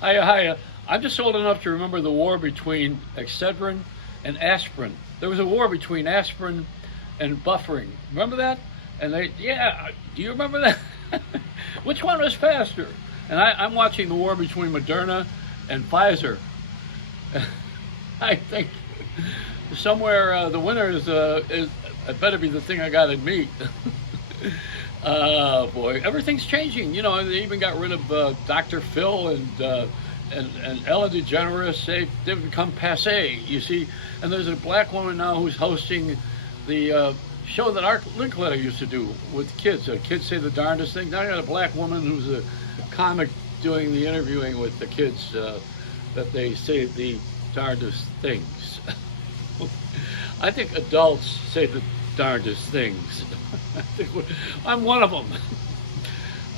I'm just old enough to remember the war between Excedrin and aspirin. There was a war between aspirin and buffering. Remember that? And yeah, do you remember that? Which one was faster? And I'm watching the war between Moderna and Pfizer. I think somewhere the winner is it better be the thing I got in meat. Boy, everything's changing. You know, they even got rid of Dr. Phil and Ellen DeGeneres. They've become passe. You see, and there's a black woman now who's hosting the show that Art Linkletter used to do with kids. Kids say the darndest thing. Now you got a black woman who's a comic doing the interviewing with the kids that they say the darndest things. I think adults say the darndest things. I'm one of them.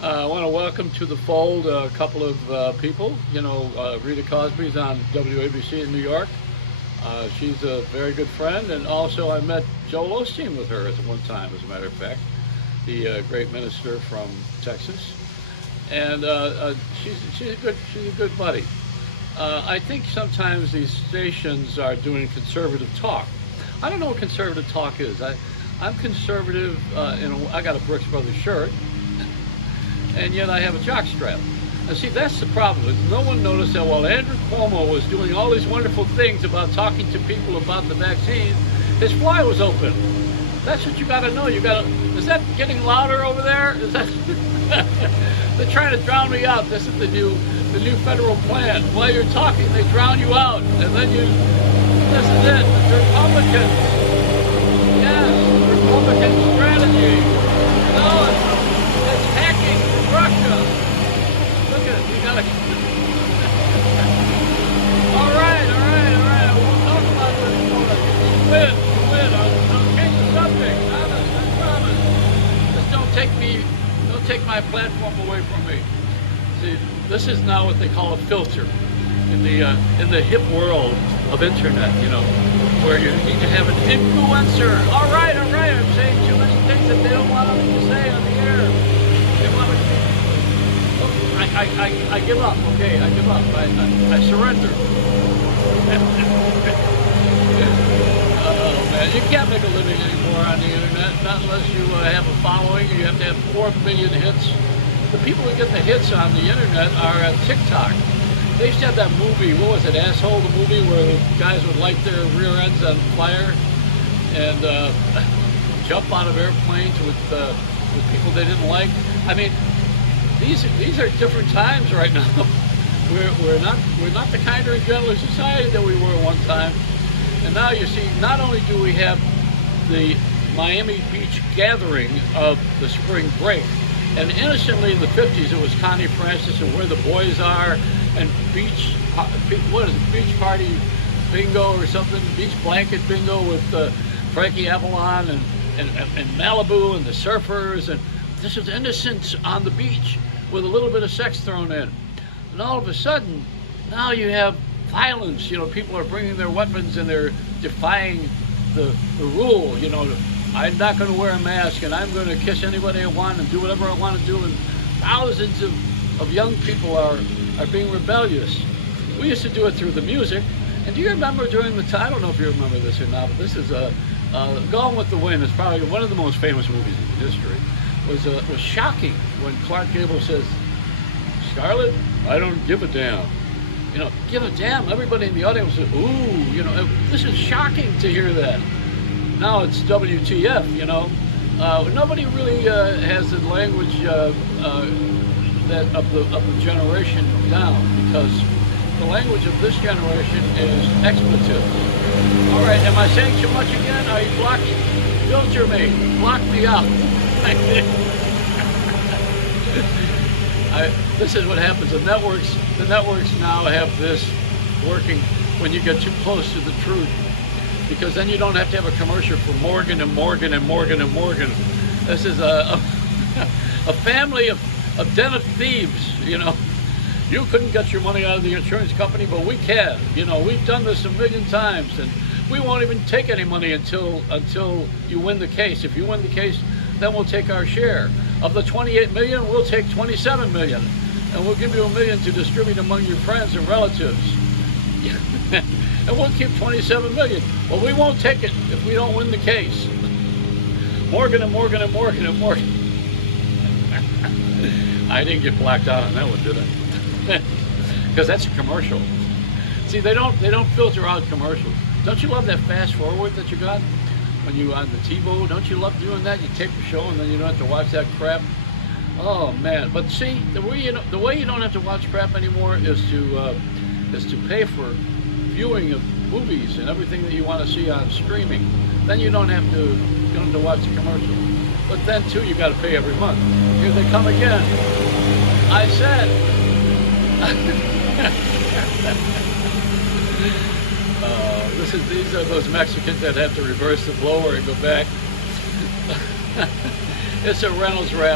I want to welcome to the fold a couple of people. You know, Rita Cosby's on WABC in New York. She's a very good friend, and also I met Joel Osteen with her at one time, as a matter of fact, the great minister from Texas. And she's a good buddy. I think sometimes these stations are doing conservative talk. I don't know what conservative talk is. I'm conservative. I got a Brooks Brothers shirt, and yet I have a jockstrap. And see, that's the problem. Is no one noticed that while Andrew Cuomo was doing all these wonderful things about talking to people about the vaccine, his fly was open. That's what you got to know. Is that getting louder over there? Is that? They're trying to drown me out. This is the new federal plan. While you're talking, they drown you out, and then this is it. The Republicans. Yes, Republican strategy. No, it's hacking Russia. Look at it. We got to. All right. I won't talk about this. You win. I'll change the subject. I promise. Just don't take my platform away from me. See, this is now what they call a filter in the hip world of internet, you know, where you need to have an influencer. All right, I'm saying too many things that they don't want me to say on the air. They want me to I give up, okay, I give up. I surrender. Oh man, you can't make a living anymore on the internet, not unless you have a following. You have to have 4 million hits. The people who get the hits on the internet are on TikTok. They used to have that movie, what was it, Asshole, the movie where the guys would light their rear ends on fire and jump out of airplanes with people they didn't like. I mean, these are different times right now. We're not the kinder and gentler society that we were one time. And now you see, not only do we have the Miami Beach gathering of the spring break, and innocently in the 50s it was Connie Francis and Where the Boys Are and beach party bingo or something, beach blanket bingo with Frankie Avalon and Malibu and the surfers, and this is innocence on the beach with a little bit of sex thrown in. And all of a sudden, now you have violence. You know, people are bringing their weapons and they're defying the rule. You know, I'm not going to wear a mask and I'm going to kiss anybody I want and do whatever I want to do. And thousands of young people are being rebellious. We used to do it through the music. And do you remember during the time, I don't know if you remember this or not, but this is Gone with the Wind is probably one of the most famous movies in history. Was shocking when Clark Gable says, "Scarlett, I don't give a damn." You know, give a damn. Everybody in the audience said, "Ooh," you know, this is shocking to hear that. Now it's WTF, you know. Nobody really has the language that of the generation down, because the language of this generation is expletive. All right, am I saying too much again? Are you blocking? Filter me. Block me out. This is what happens. The networks now have this working when you get too close to the truth, because then you don't have to have a commercial for Morgan and Morgan and Morgan and Morgan. This is a family of den of thieves. You know, you couldn't get your money out of the insurance company, but we can. You know, we've done this a million times, and we won't even take any money until you win the case. If you win the case, then we'll take our share. Of the 28 million, we'll take 27 million. and we'll give you $1 million to distribute among your friends and relatives. And we'll keep $27 million. Well, we won't take it if we don't win the case. Morgan and Morgan and Morgan and Morgan. I didn't get blacked out on that one, did I? Because that's a commercial. See, they don't filter out commercials. Don't you love that fast forward that you got when you on the TiVo? Don't you love doing that? You tape the show and then you don't have to watch that crap. Oh man! But see, the way you don't have to watch crap anymore is to pay for viewing of movies and everything that you want to see on streaming. Then you don't have to watch the commercial. But then too, you got to pay every month. Here they come again. I said. These are those Mexicans that have to reverse the blower and go back. It's a Reynolds wrap.